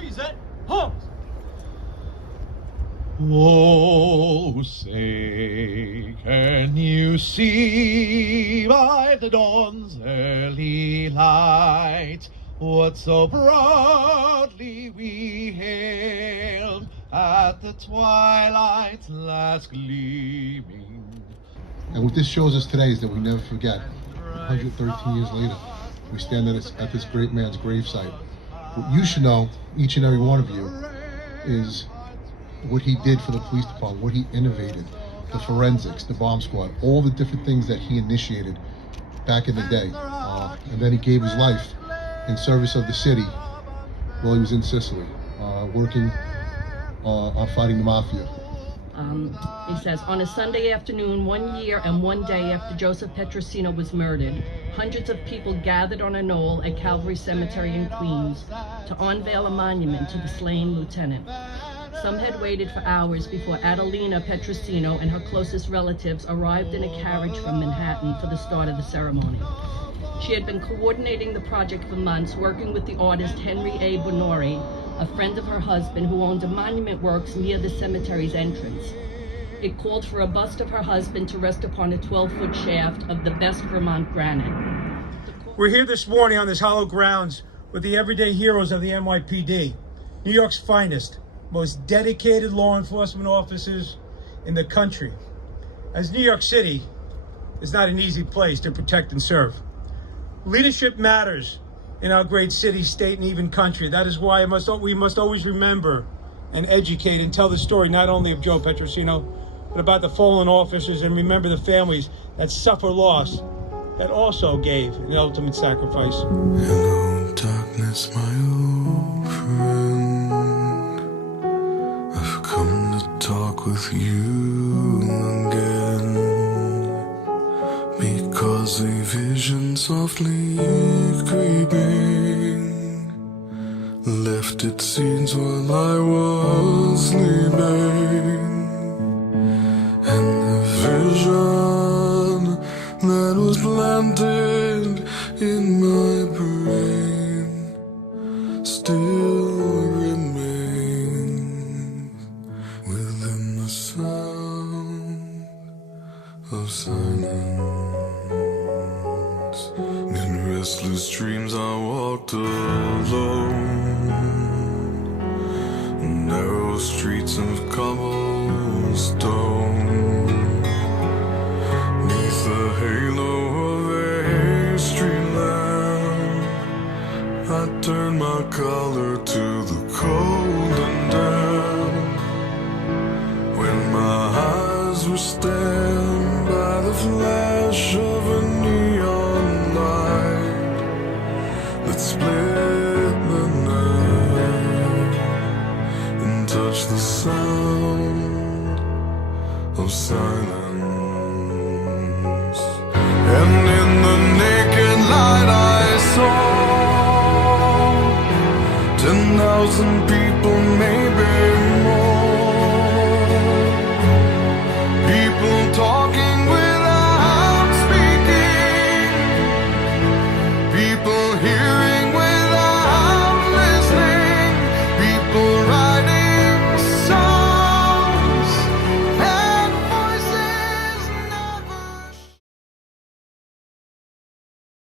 present Holmes. Oh, say, can you see by the dawn's early light what so proudly we hailed at the twilight's last gleaming? And what this shows us today is that we never forget. 113 years later, we stand at this great man's gravesite. What you should know, each and every one of you, is what he did for the police department, what he innovated, the forensics, the bomb squad, all the different things that he initiated back in the day. And then he gave his life in service of the city while he was in Sicily, working on fighting the mafia. He says, on a Sunday afternoon, 1 year and 1 day after Joseph Petrosino was murdered, hundreds of people gathered on a knoll at Calvary Cemetery in Queens to unveil a monument to the slain lieutenant. Some had waited for hours before Adelina Petrosino and her closest relatives arrived in a carriage from Manhattan for the start of the ceremony. She had been coordinating the project for months, working with the artist Henry A. Bonori, a friend of her husband who owned a monument works near the cemetery's entrance. It called for a bust of her husband to rest upon a 12-foot shaft of the best Vermont granite. We're here this morning on this hallowed grounds with the everyday heroes of the NYPD, New York's finest, most dedicated law enforcement officers in the country. As New York City is not an easy place to protect and serve. Leadership matters in our great city, state, and even country. That is why we must always remember and educate and tell the story not only of Joe Petrosino, but about the fallen officers, and remember the families that suffer loss, that also gave the ultimate sacrifice. Hello, darkness, my old friend. I've come to talk with you again. Because a vision softly creeping left its seeds while I was sleeping, and the vision that was planted in my brain still remains within the sound of silence. In restless dreams I walked alone, narrow streets of cobblestone, neath the halo of a street lamp. I turned my collar to the cold and damp, when my eyes were stabbed by the flash of a neon light that split the night and touched the sound of silence. And in the naked light I saw 10,000 people